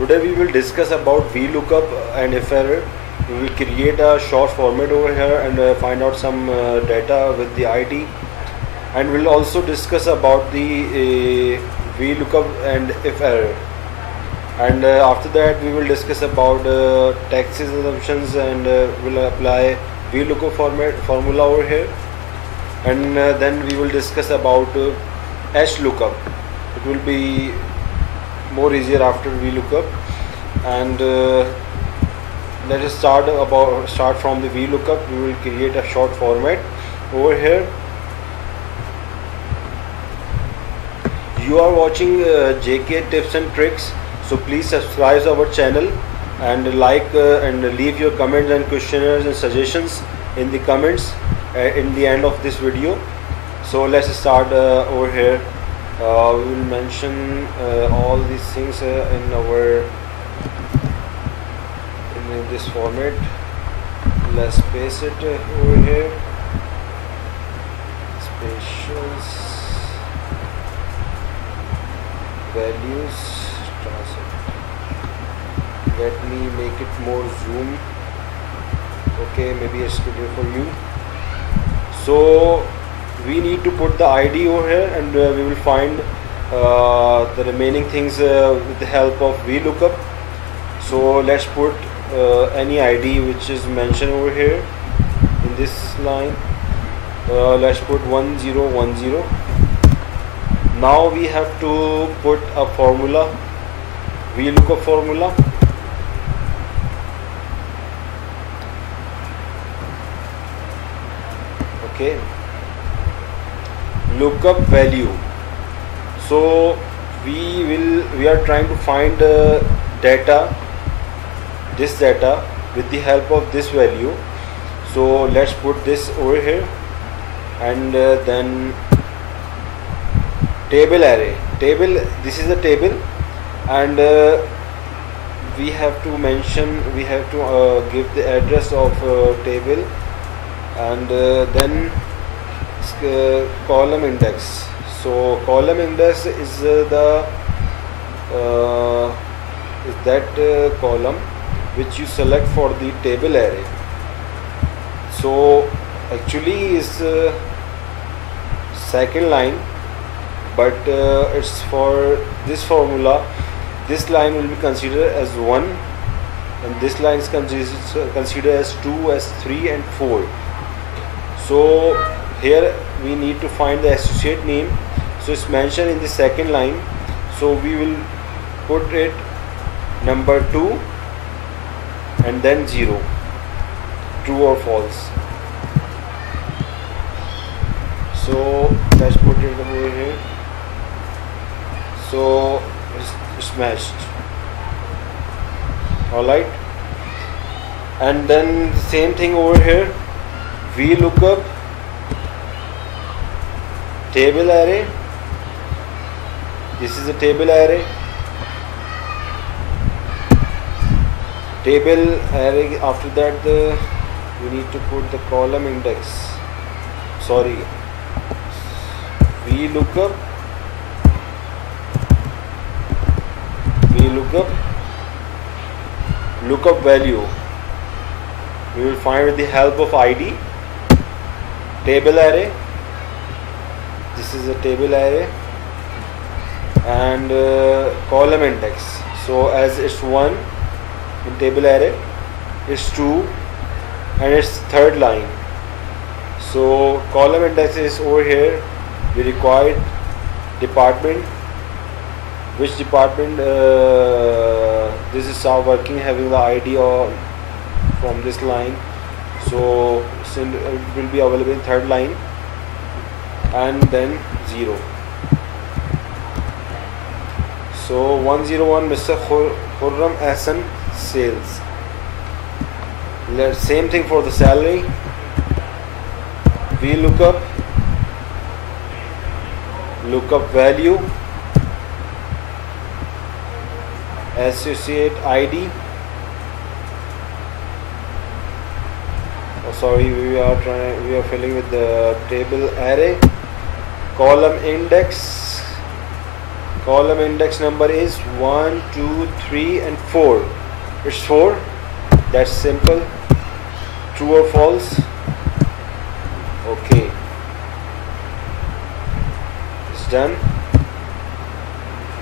Today we will discuss about VLOOKUP and if error. We will create a short format over here and find out some data with the ID, and we'll also discuss about the VLOOKUP and if error, and after that we will discuss about taxes assumptions, and we'll apply VLOOKUP formula over here, and then we will discuss about HLOOKUP. It will be more easier after VLOOKUP, and let us start from the VLOOKUP. We will create a short format over here. You are watching JK Tips and Tricks, so please subscribe to our channel and like and leave your comments and questionnaires and suggestions in the comments in the end of this video. So let's start over here. We will mention all these things in this format. Let's paste it over here. Specials, values, let me make it more zoom. Okay, maybe it's good for you. So we need to put the ID over here, and we will find the remaining things with the help of VLOOKUP. So let's put any ID which is mentioned over here in this line. Let's put 1010. Now we have to put a formula, VLOOKUP formula. Okay, lookup value. So we are trying to find data, this data with the help of this value. So let's put this over here, and then table array. This is a table, and we have to give the address of table, and then column index. So column index is that column which you select for the table array. So actually is second line, but it's for this formula. This line will be considered as 1, and this line is considered as 2, as 3 and 4. So here we need to find the associate name. So it's mentioned in the second line, so we will put it number 2 and then 0, true or false. So let's put it over here. So it's matched. Alright, and then the same thing over here, VLOOKUP table array. This is a table array. After that we need to put the column index. Sorry, VLOOKUP lookup value. We will find with the help of ID. Table array. This is a table array, and column index. So as it's 1 in table array, it's 2, and it's third line. So column index is over here. We required department. Which department this is our working, having the ID or from this line. So it will be available in third line, and then 0. So 101 Mr. Khurram Hassan sales. Same thing for the salary. VLOOKUP lookup value, associate ID. Sorry, we are filling with the table array, column index, Column index number is 1, 2, 3 and 4. It's 4. That's simple. True or false? Okay. It's done.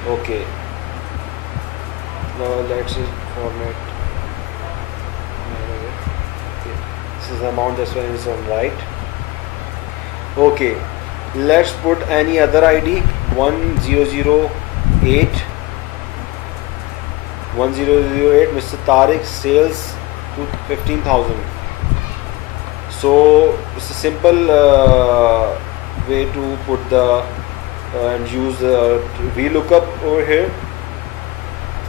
Okay. Now let's format. Okay. This is the amount, that's why it's on right. Okay. Let's put any other ID. 1008 Mr. Tariq, sales to 15,000. So it's a simple way to put the and use the VLOOKUP over here.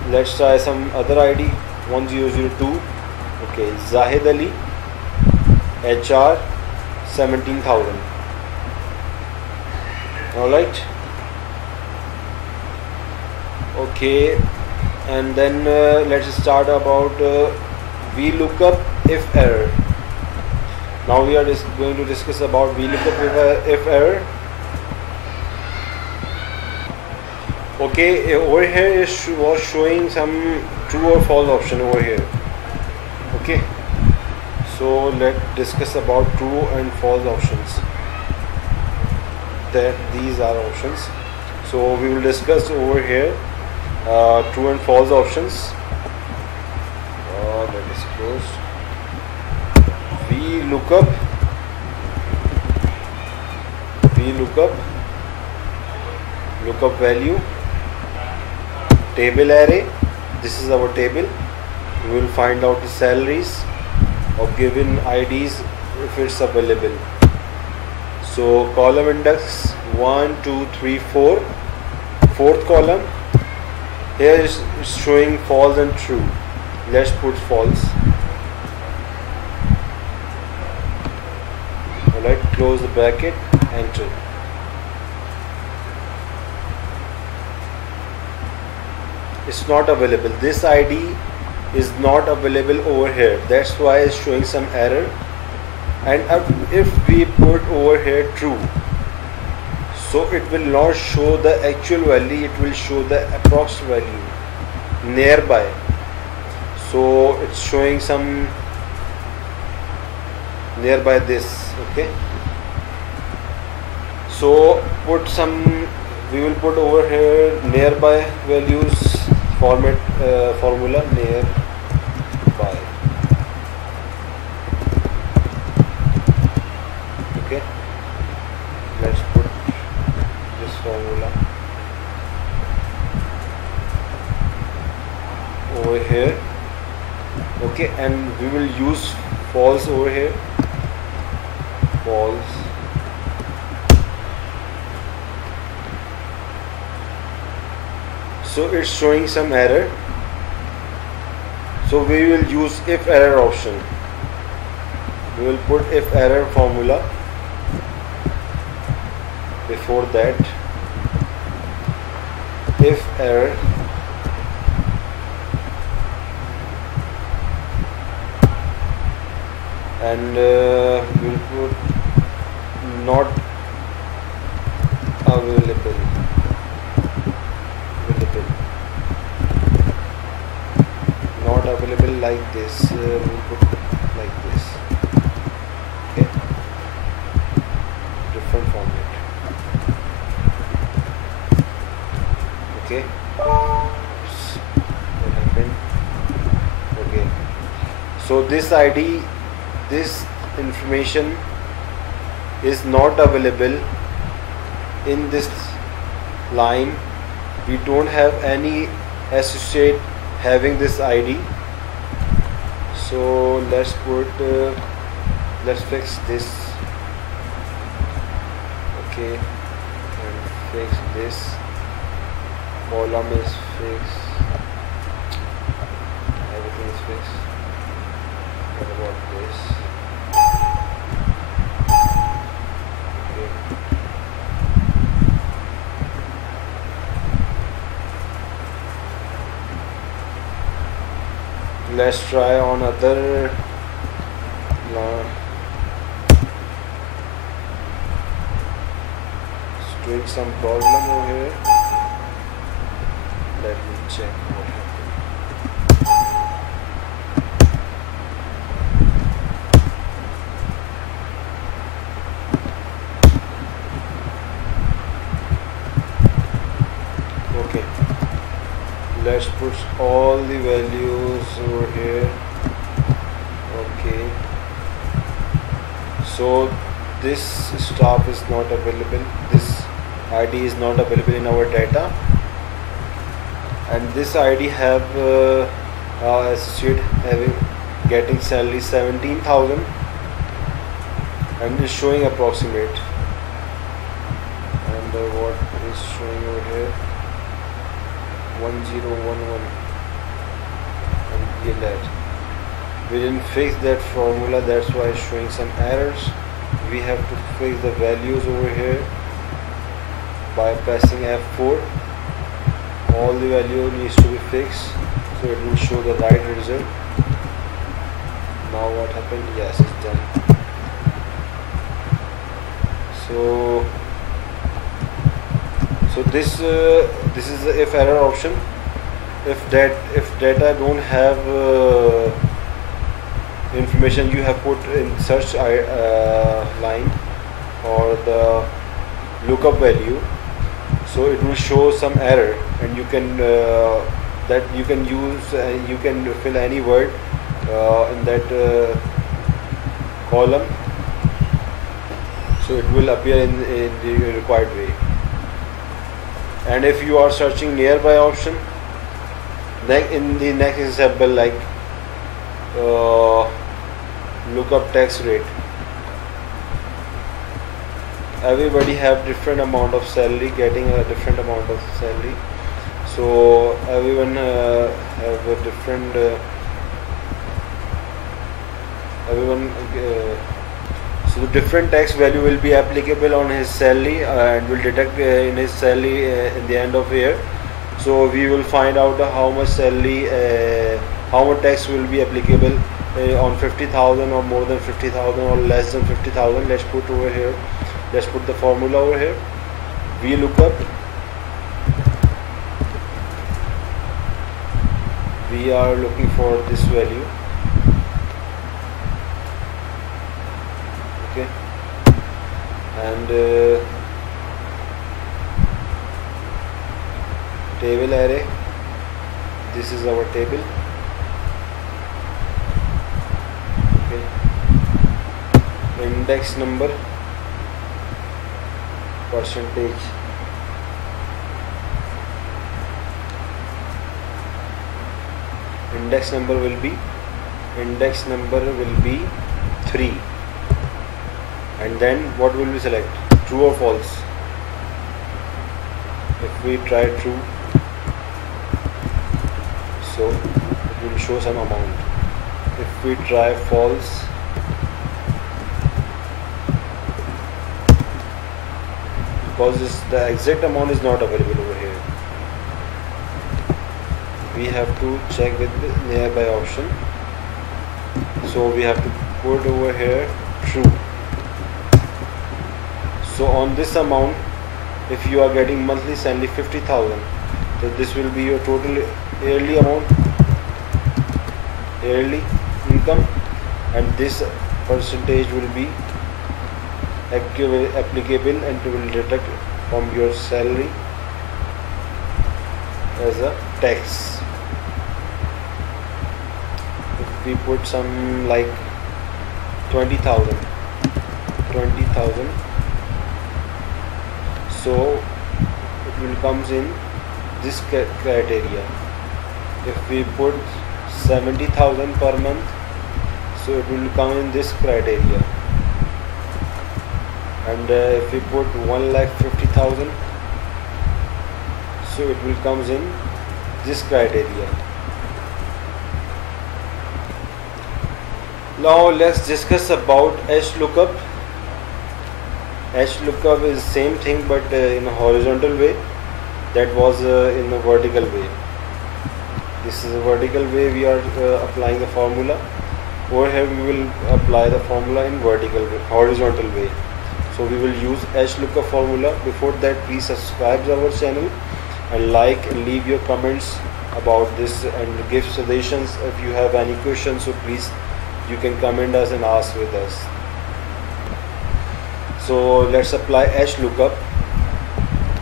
Let's try some other ID. 1002. Okay, Zahid Ali, HR, 17,000. Alright. Okay, and then let's start about VLOOKUP if error. Now we are just going to discuss about VLOOKUP if error. Okay, over here it was showing some true or false option over here. Okay, so let's discuss about true and false options. That these are options. So we will discuss over here true and false options. That is closed. VLOOKUP, lookup value, table array. This is our table. We will find out the salaries of given IDs if it's available. So column index 1, 2, 3, 4. Fourth column here is showing false and true. Let's put false. Alright, close the bracket, enter. It's not available. This ID is not available over here. That's why it's showing some error. And if we put over here true, so it will not show the actual value, it will show the approx value nearby. So it's showing some nearby this. Okay, so put some, we will put over here nearby values formula nearby. Okay, let's put this formula over here. Okay, and we will use false over here. False. So it's showing some error. So we will use if error option. We will put if error formula before that. If error and we'll put not available. Not available like this. We'll put like this. Okay, different format. Okay, what happened? Okay, so this ID, this information is not available in this line. We don't have any associate having this ID. So let's put let's fix this. Okay, and fix this. Column is fixed, everything is fixed. What about this? Okay. Let's try on other it's doing some problem over here. Let me check what happened. Okay, let's put all the values over here. Okay, so this staff is not available, this ID is not available in our data, and this ID have associate having getting salary 17,000 and is showing approximate, and what is showing over here 1011, and that we didn't fix that formula, that's why it's showing some errors. We have to fix the values over here by pressing F4. All the value needs to be fixed, so it will show the right result. Now what happened? Yes, it's done. So this is the if error option. If data don't have information you have put in search line or the lookup value, so it will show some error, and you can that you can use you can fill any word in that column, so it will appear in the required way. And if you are searching nearby option, in the next example, like lookup tax rate, everybody have different amount of salary, getting a different amount of salary, so everyone have a different so the different tax value will be applicable on his salary and will deduct in his salary in the end of year. So we will find out how much salary, how much tax will be applicable on 50,000 or more than 50,000 or less than 50,000. Let's put over here. Let's put the formula over here. VLOOKUP. We are looking for this value. Okay. And table array. This is our table. Okay. Index number. Percentage. Index number will be 3, and then what will we select? True or false? If we try true, so it will show some amount. If we try false, because the exact amount is not available over here, we have to check with the nearby option. So we have to put over here true. So on this amount, if you are getting monthly salary 50,000, so this will be your total yearly amount, yearly income, and this percentage will be applicable and will deduct from your salary as a tax. If we put some like 20,000, so it will comes in this criteria. If we put 70,000 per month, so it will come in this criteria. And if we put 1,50,000, so it will comes in this criteria. Now let's discuss about VLOOKUP. VLOOKUP is same thing, but in a horizontal way. That was in a vertical way. This is a vertical way we are applying the formula. Over here we will apply the formula in horizontal way. So we will use VLOOKUP formula. Before that, please subscribe to our channel and like and leave your comments about this and give suggestions. If you have any questions, so please you can comment us and ask with us. So let's apply VLOOKUP.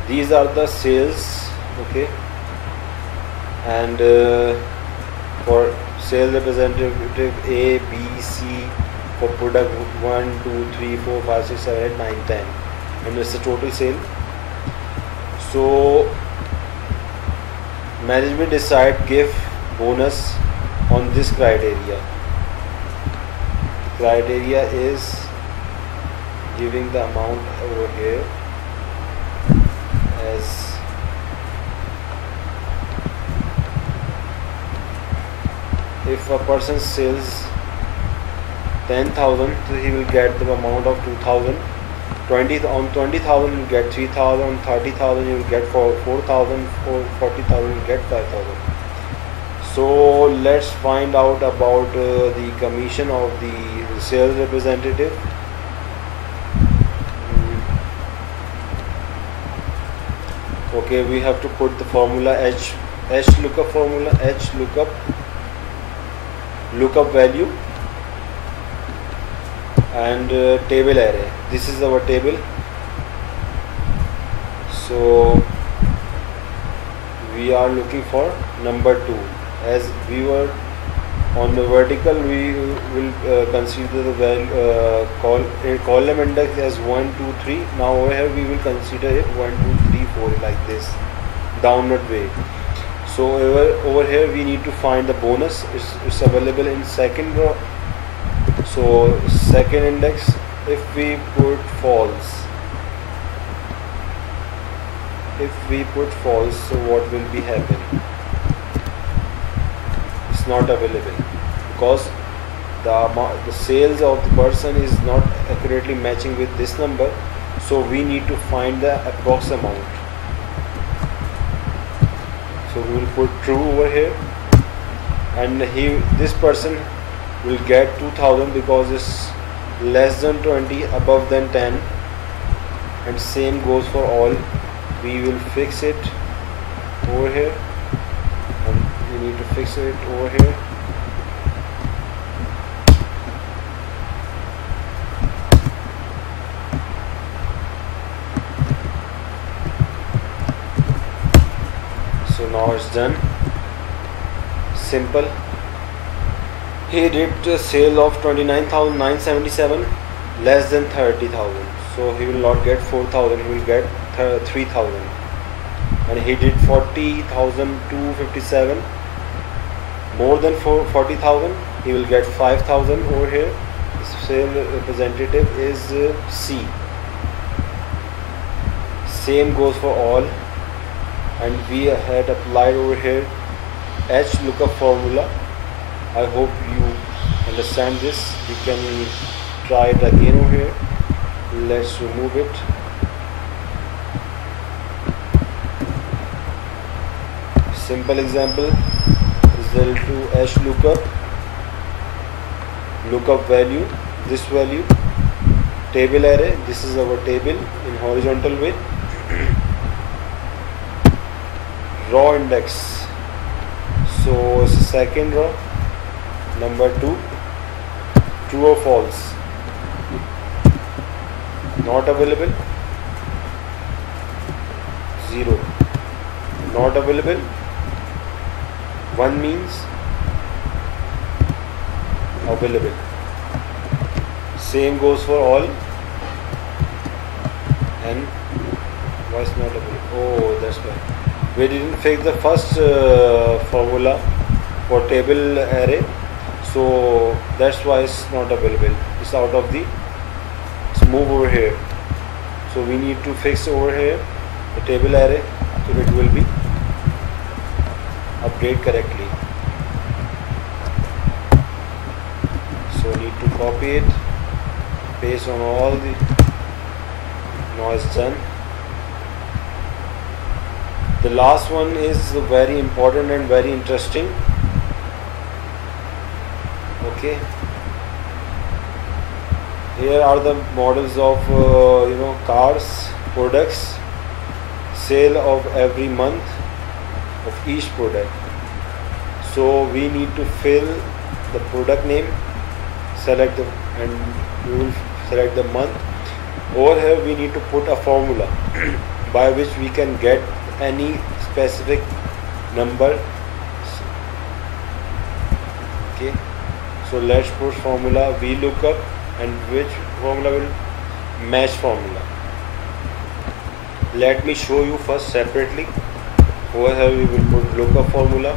These are the sales, okay, and for sales representative A, B, C, for product 1, 2, 3, 4, 5, 6, 7, 8, 9, 10, and it's the total sale. So management decide give bonus on this criteria. Criteria is giving the amount over here as if a person sells 10,000, so he will get the amount of 2,000. On 20,000 you will get 3,000. On 30,000 you will get 4,000. For 40,000 you will get 5,000. So let's find out about the commission of the sales representative. Okay, we have to put the formula VLOOKUP formula, VLOOKUP lookup value, and table array. This is our table. So we are looking for number 2. As we were on the vertical, we will consider the value column index as 1, 2, 3. Now over here we will consider it 1, 2, 3, 4 like this, downward way. So over here we need to find the bonus. It's available in second row. So second index, if we put false, so what will be happening? It's not available because the sales of the person is not accurately matching with this number. So we need to find the approx amount. So we will put true over here, and this person will get 2,000 because it's less than 20, above than 10, and same goes for all. We will fix it over here, and we need to fix it over here. So now it's done. Simple. He did a sale of 29,977, less than 30,000. So he will not get 4,000. He will get 3,000. And he did 40,257, more than 40,000. He will get 5,000 over here. Sale representative is C. Same goes for all. And we had applied over here VLOOKUP formula. I hope you understand this. We can try it again over here. Let's remove it. Simple example is equal to VLOOKUP lookup value, this value, table array. This is our table in horizontal way. Raw index, so it's the second row, number 2, true or false, not available, 0, not available, 1 means available. Same goes for all. And why is not available? Oh, that's why we didn't fix the first formula for table array, so that's why it's not available. It's out of the, let's move over here. So we need to fix over here the table array so it will be update correctly. So need to copy it, paste on all the, now it's done. The last one is very important and very interesting. Okay, here are the models of cars, products, sale of every month of each product. So we need to fill the product name, select and we will select the month. Over here we need to put a formula by which we can get any specific number. Okay, so let's put formula VLOOKUP, and which formula will match formula. Let me show you first separately. Over here we will put lookup formula,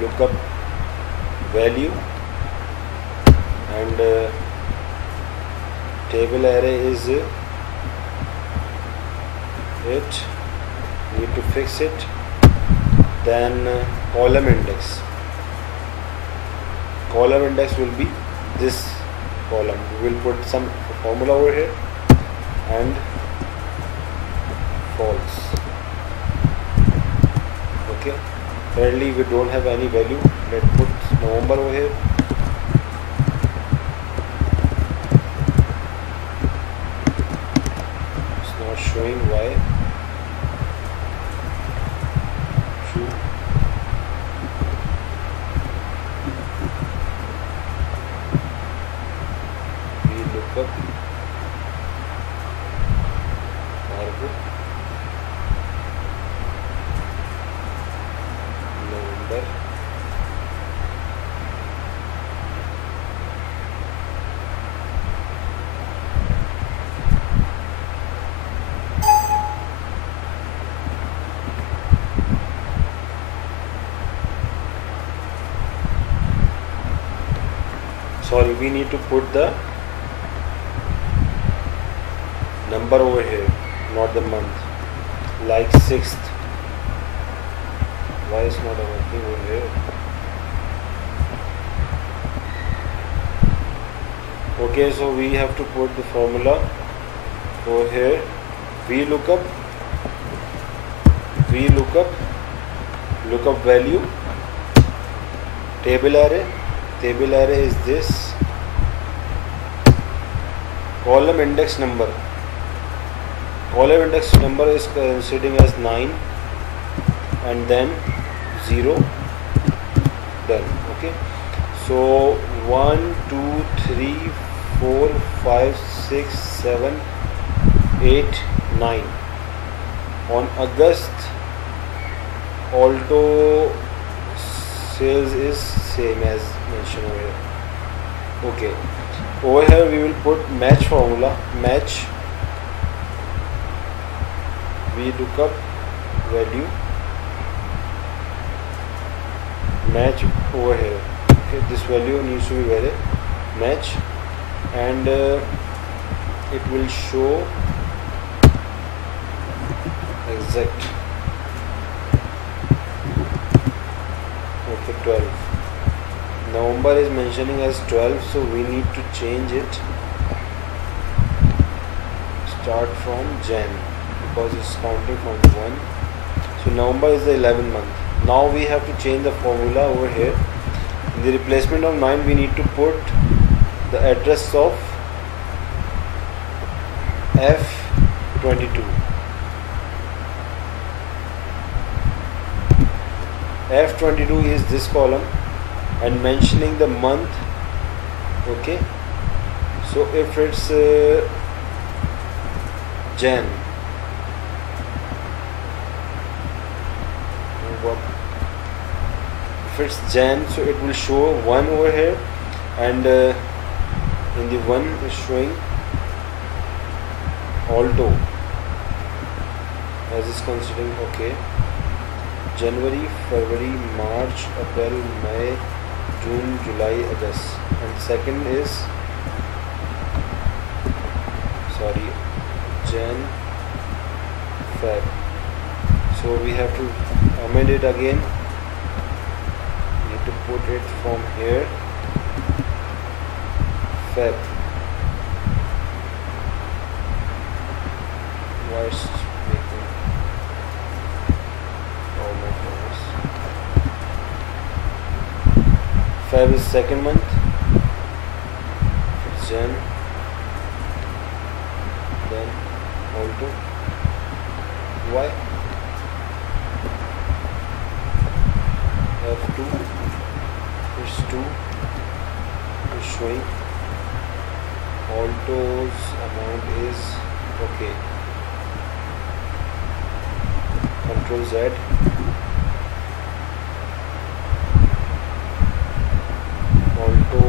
lookup value, and table array is it. Need to fix it. Then column index. Column index will be this column. We will put some formula over here and false. Okay, currently we don't have any value. Let's put November over here. It's not showing why. True. VLOOKUP November. Sorry, we need to put the number over here, not the month. Like 6th. Why is not working over here? Okay, so we have to put the formula over here. VLOOKUP, lookup value, table array. Table array is this. Column index number. Column index number is considering as 9, and then 0. Done. Okay. So 1, 2, 3, 4, 5, 6, 7, 8, 9. On August, Alto sales is same as mentioned over here. Okay, over here we will put match formula. Match VLOOKUP value, match over here. Okay, this value needs to be valid, match, and it will show exact. Okay, 12. November is mentioning as 12, so we need to change it. Start from Jan, because it's counting from 1. So November is the 11th month. Now we have to change the formula over here. In the replacement of 9, we need to put the address of F22. F22 is this column and mentioning the month. Okay, so if it's Jan, if it's Jan, so it will show 1 over here, and in the 1 is showing Alto as is considering. Okay, January, February, March, April, May, June, July, August, and second is Jan, Feb. So we have to amend it again. Need to put it from here, Feb. Why is making all my flowers? Feb is second month. It's Jan, then Alto, Y, F2 is 2 is showing. Alto's amount is okay. Control Z. Alto,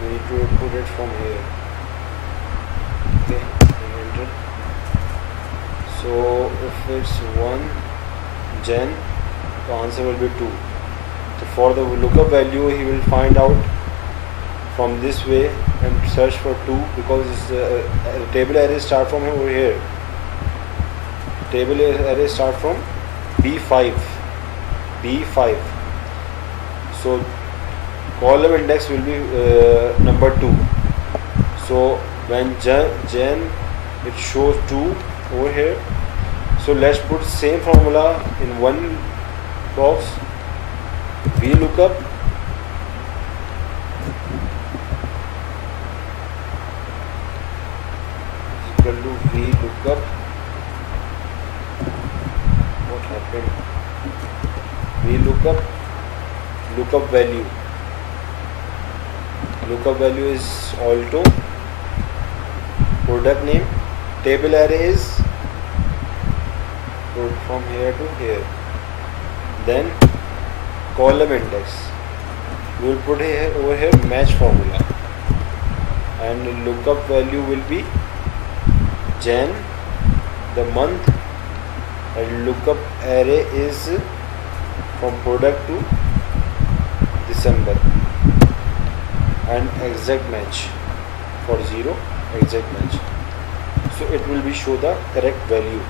we need to put it from here. Okay, enter. So if it's 1 Jan, the answer will be 2. So for the lookup value, he will find out from this way and search for 2, because the table array start from over here. Table array start from B5. So column index will be number 2. So when Jan it shows 2 over here. So let's put same formula in one box. VLOOKUP is equal to VLOOKUP. What happened? VLOOKUP lookup value. Lookup value is Alto. Product name. Table array is from here to here. Then column index, we will put here over here match formula, and lookup value will be Jan, the month, and lookup array is from product to December, and exact match for 0, exact match. So it will be show the correct value.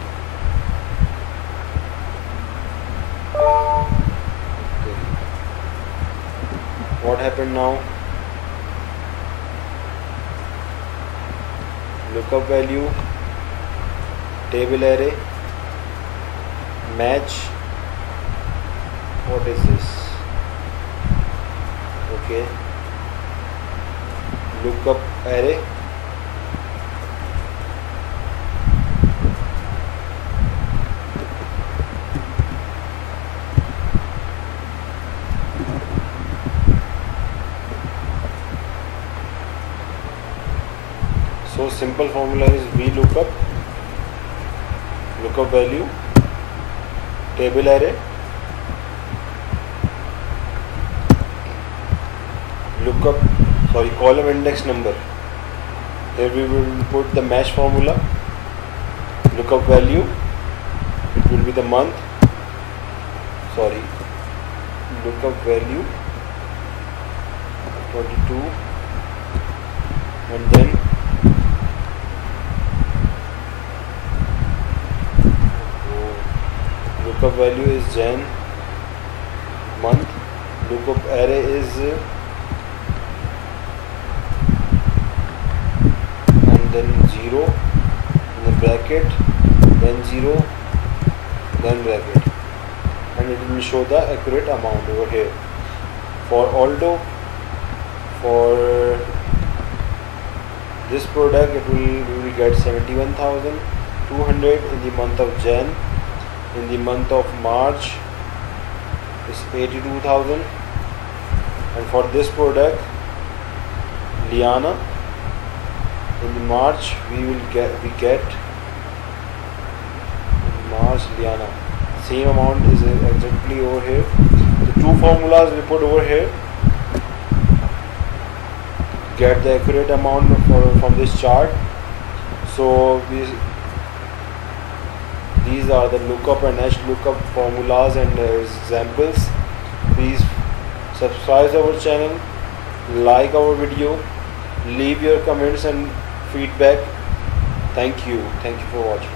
What happened now? Lookup value, table array, match. What is this? Okay. Lookup array, so simple formula is VLOOKUP, lookup value, table array, column index number. Here we will put the match formula, lookup value, it will be the month, lookup value 22, and then lookup value is Jan, month, lookup array is and then 0 in the bracket, then 0, then bracket, and it will show the accurate amount over here. For Alto, for this product, we will get 71,200 in the month of Jan. In the month of March is 82,000, and for this product Liana, in the March we get in March Liana, same amount is exactly over here. The two formulas we put over here, get the accurate amount from this chart. So these are the lookup and lookup formulas and examples. Please subscribe our channel, like our video, leave your comments and feedback. Thank you for watching.